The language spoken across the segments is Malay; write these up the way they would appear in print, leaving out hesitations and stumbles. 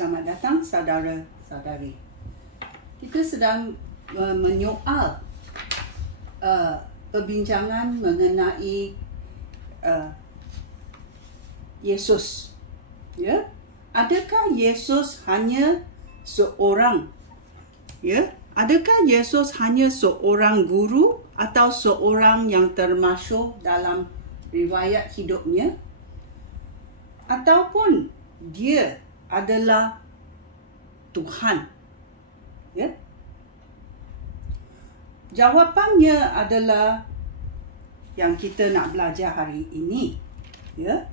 Selamat datang saudara-saudari. Kita sedang menyoal perbincangan mengenai Yesus. Ya, adakah Yesus hanya seorang? Ya, adakah Yesus hanya seorang guru atau seorang yang termasyhur dalam riwayat hidupnya? Ataupun dia adalah Tuhan? Ya. Jawapannya adalah yang kita nak belajar hari ini. Ya.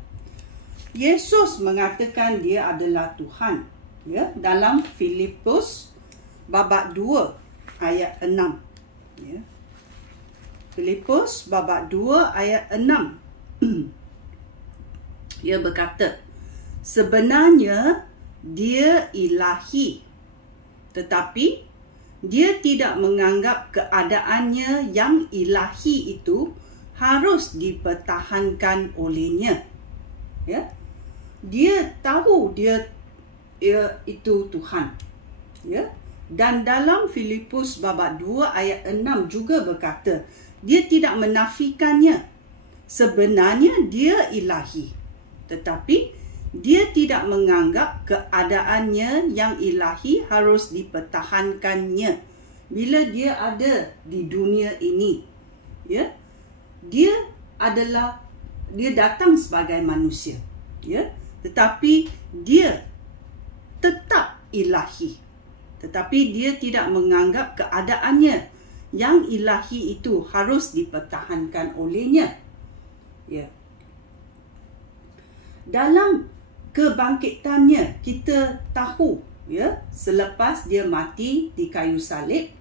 Yesus mengatakan dia adalah Tuhan. Ya, dalam Filipus babak 2 ayat 6. Ya. Filipus babak 2 ayat 6. Ia berkata, sebenarnya dia ilahi, tetapi dia tidak menganggap keadaannya yang ilahi itu harus dipertahankan olehnya. Ya, dia tahu dia itu Tuhan. Ya, dan dalam Filipus babak 2 ayat 6 juga berkata, dia tidak menafikannya. Sebenarnya dia ilahi, tetapi dia tidak menganggap keadaannya yang ilahi harus dipertahankannya bila dia ada di dunia ini. Ya, dia datang sebagai manusia. Ya, tetapi dia tetap ilahi. Tetapi dia tidak menganggap keadaannya yang ilahi itu harus dipertahankan olehnya. Ya. Dalam kebangkitannya kita tahu, ya, selepas dia mati di kayu salib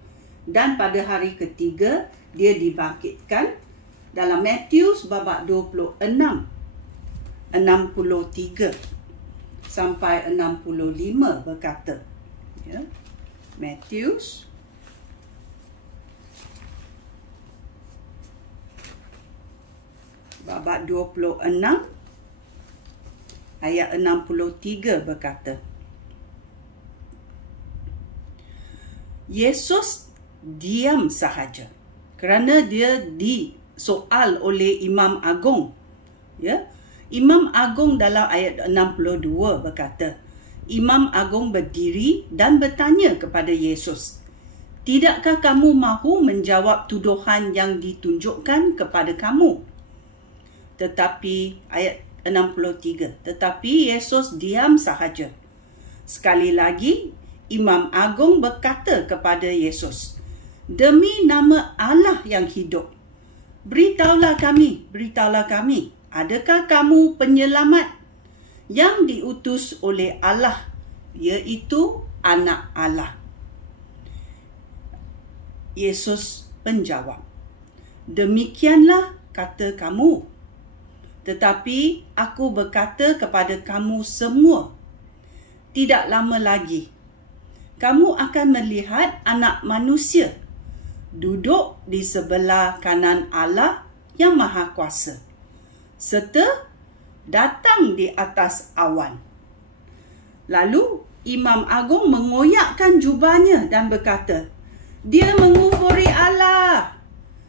dan pada hari ketiga dia dibangkitkan. Dalam Matius babak 26 63 sampai 65 berkata, ya, Matius babak 26 ayat 63 berkata, Yesus diam sahaja kerana dia disoal oleh Imam Agung. Ya, Imam Agung dalam ayat 62 berkata, Imam Agung berdiri dan bertanya kepada Yesus, tidakkah kamu mahu menjawab tuduhan yang ditunjukkan kepada kamu? Tetapi ayat 63, tetapi Yesus diam sahaja. Sekali lagi Imam Agung berkata kepada Yesus, demi nama Allah yang hidup, beritahulah kami, adakah kamu penyelamat yang diutus oleh Allah, iaitu anak Allah? Yesus menjawab, demikianlah kata kamu. Tetapi aku berkata kepada kamu semua, tidak lama lagi kamu akan melihat Anak Manusia duduk di sebelah kanan Allah yang Maha Kuasa, serta datang di atas awan. Lalu Imam Agung mengoyakkan jubahnya dan berkata, dia mengufuri Allah.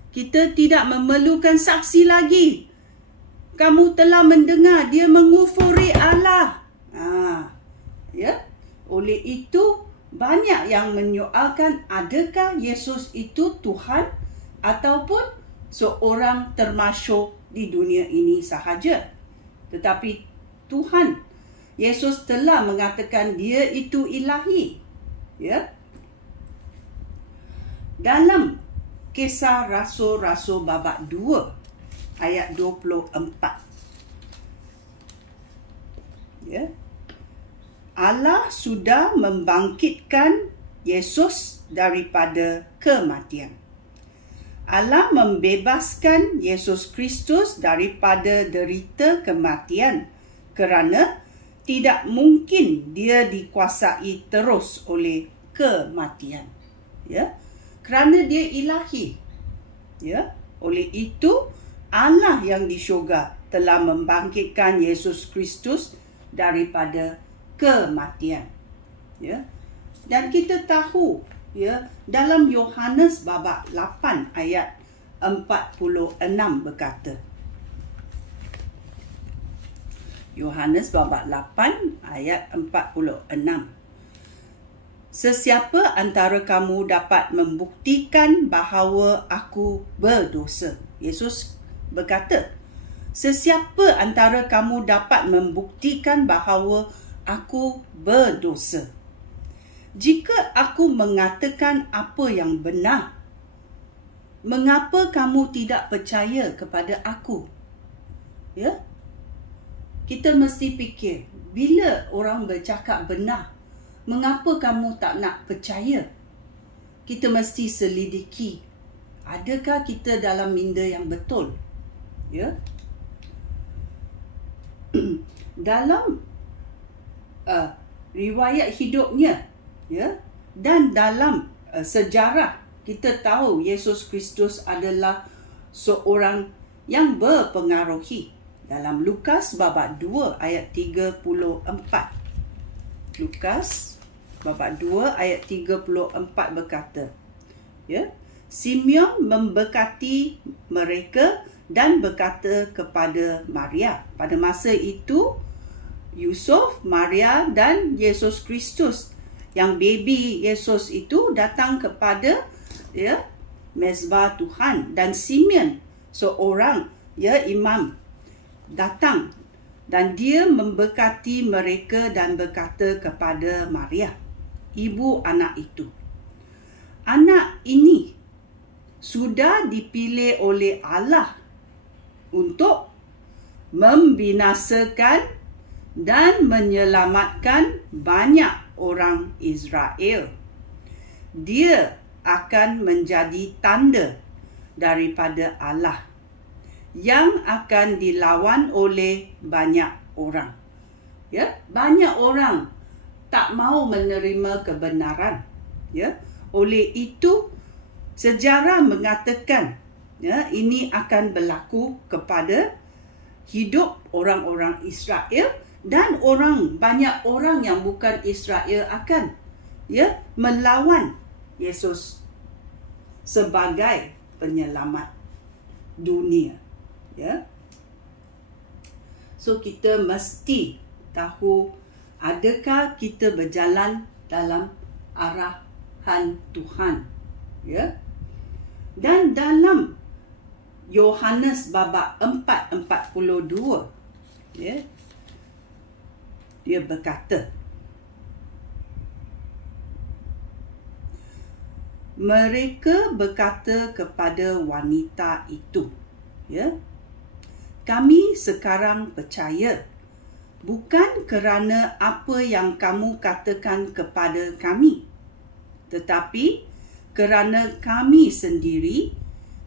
Kita tidak memerlukan saksi lagi. Kamu telah mendengar dia mengufuri Allah. Ya. Oleh itu, banyak yang menyoalkan adakah Yesus itu Tuhan ataupun seorang termasyhur di dunia ini sahaja. Tetapi Tuhan, Yesus telah mengatakan dia itu ilahi. Ya. Dalam Kisah Rasul-Rasul babak 2 ayat 24. Ya. Allah sudah membangkitkan Yesus daripada kematian. Allah membebaskan Yesus Kristus daripada derita kematian kerana tidak mungkin dia dikuasai terus oleh kematian. Ya. Kerana dia ilahi. Ya. Oleh itu Allah yang di syurga telah membangkitkan Yesus Kristus daripada kematian. Ya. Dan kita tahu, ya, dalam Yohanes babak 8 ayat 46 berkata. Yohanes babak 8 ayat 46. Sesiapa antara kamu dapat membuktikan bahawa aku berdosa? Yesus berkata, sesiapa antara kamu dapat membuktikan bahawa aku berdosa? Jika aku mengatakan apa yang benar, mengapa kamu tidak percaya kepada aku? Ya? Kita mesti fikir, bila orang bercakap benar, mengapa kamu tak nak percaya? Kita mesti selidiki, adakah kita dalam minda yang betul? Ya? Dalam riwayat hidupnya, ya, dan dalam sejarah, kita tahu Yesus Kristus adalah seorang yang berpengaruhi. Dalam Lukas babak 2 ayat 34. Lukas babak 2 ayat 34 berkata, ya, Simeon memberkati mereka dan berkata kepada Maria. Pada masa itu, Yusuf, Maria dan Yesus Kristus, yang baby Yesus itu datang kepada, ya, mezbah Tuhan, dan Simeon, seorang, ya, imam, datang dan dia memberkati mereka dan berkata kepada Maria, ibu anak itu, anak ini sudah dipilih oleh Allah untuk membinasakan dan menyelamatkan banyak orang Israel. Dia akan menjadi tanda daripada Allah yang akan dilawan oleh banyak orang. Ya, banyak orang tak mau menerima kebenaran. Ya, oleh itu sejarah mengatakan, ya, ini akan berlaku kepada hidup orang-orang Israel, dan banyak orang yang bukan Israel akan, ya, melawan Yesus sebagai penyelamat dunia. Ya. So kita mesti tahu, adakah kita berjalan dalam arahan Tuhan? Ya. Dan dalam Yohanes babak 4:42, ya, dia berkata, mereka berkata kepada wanita itu, ya, kami sekarang percaya bukan kerana apa yang kamu katakan kepada kami, tetapi kerana kami sendiri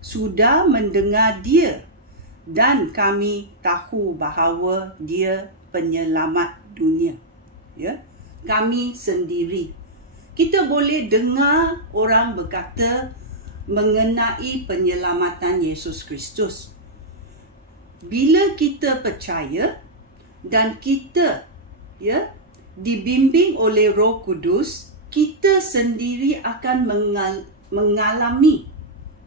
sudah mendengar dia dan kami tahu bahawa dia penyelamat dunia. Ya, kami sendiri. Kita boleh dengar orang berkata mengenai penyelamatan Yesus Kristus. Bila kita percaya dan kita, ya, dibimbing oleh Roh Kudus, kita sendiri akan mengalami,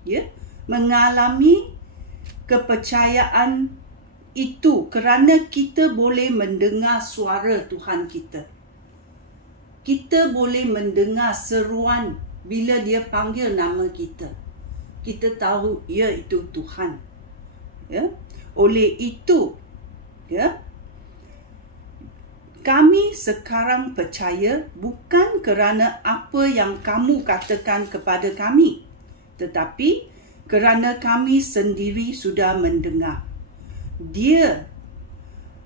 ya, mengalami kepercayaan itu kerana kita boleh mendengar suara Tuhan kita. Kita boleh mendengar seruan bila dia panggil nama kita. Kita tahu, ya, itu Tuhan. Ya. Oleh itu, ya, kami sekarang percaya bukan kerana apa yang kamu katakan kepada kami, tetapi kerana kami sendiri sudah mendengar dia.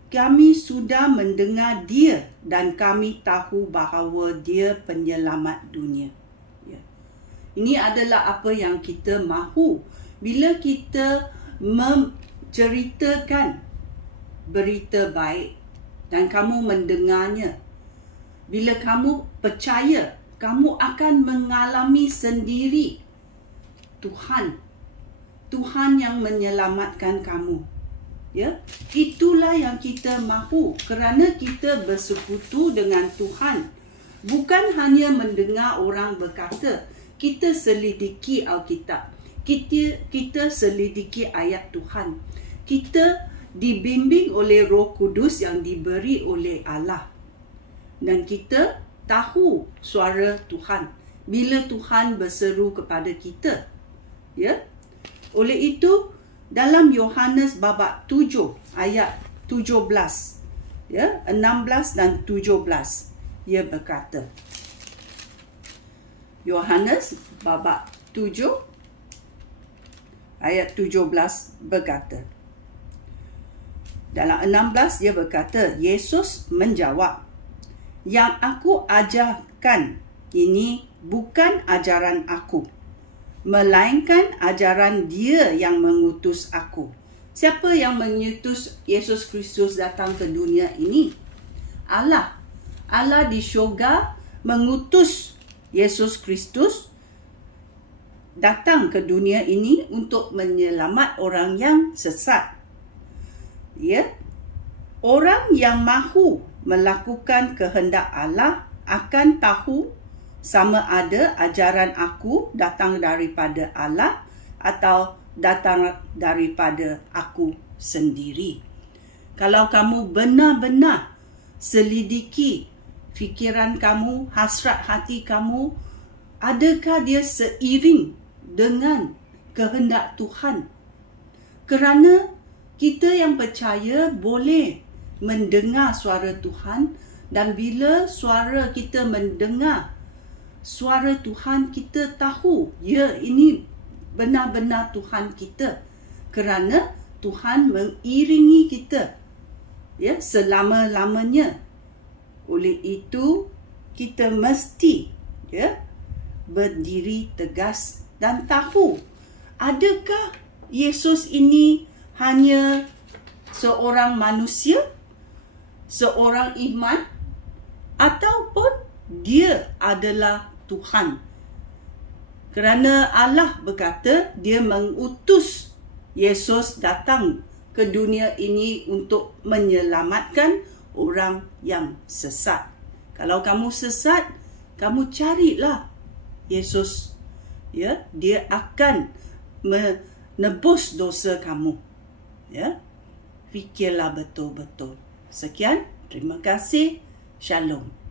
Kami sudah mendengar dia dan kami tahu bahawa dia penyelamat dunia. Ya. Ini adalah apa yang kita mahu bila kita menceritakan berita baik dan kamu mendengarnya. Bila kamu percaya, kamu akan mengalami sendiri Tuhan yang menyelamatkan kamu. Ya, itulah yang kita mahu kerana kita bersekutu dengan Tuhan. Bukan hanya mendengar orang berkata, kita selidiki Alkitab. Kita selidiki ayat Tuhan. Kita dibimbing oleh Roh Kudus yang diberi oleh Allah. Dan kita tahu suara Tuhan bila Tuhan berseru kepada kita. Ya. Oleh itu, dalam Yohanes bab 7 ayat 17, ya, 16 dan 17, ia berkata. Yohanes bab 7 ayat 17 berkata. Dalam 16 dia berkata, Yesus menjawab, "Yang aku ajarkan ini bukan ajaran aku, melainkan ajaran Dia yang mengutus aku." Siapa yang mengutus Yesus Kristus datang ke dunia ini? Allah. Allah di syurga mengutus Yesus Kristus datang ke dunia ini untuk menyelamat orang yang sesat. Ya, orang yang mahu melakukan kehendak Allah akan tahu sama ada ajaran aku datang daripada Allah atau datang daripada aku sendiri. Kalau kamu benar-benar selidiki fikiran kamu, hasrat hati kamu, adakah dia seiring dengan kehendak Tuhan? Kerana kita yang percaya boleh mendengar suara Tuhan, dan bila suara kita mendengar suara Tuhan, kita tahu, ya, ini benar-benar Tuhan kita. Kerana Tuhan mengiringi kita, ya, selama-lamanya. Oleh itu, kita mesti, ya, berdiri tegas dan tahu, adakah Yesus ini hanya seorang manusia, seorang iman, ataupun dia adalah Tuhan. Kerana Allah berkata dia mengutus Yesus datang ke dunia ini untuk menyelamatkan orang yang sesat. Kalau kamu sesat, kamu carilah Yesus. Ya, dia akan menebus dosa kamu. Ya, fikirlah betul-betul. Sekian, terima kasih. Shalom.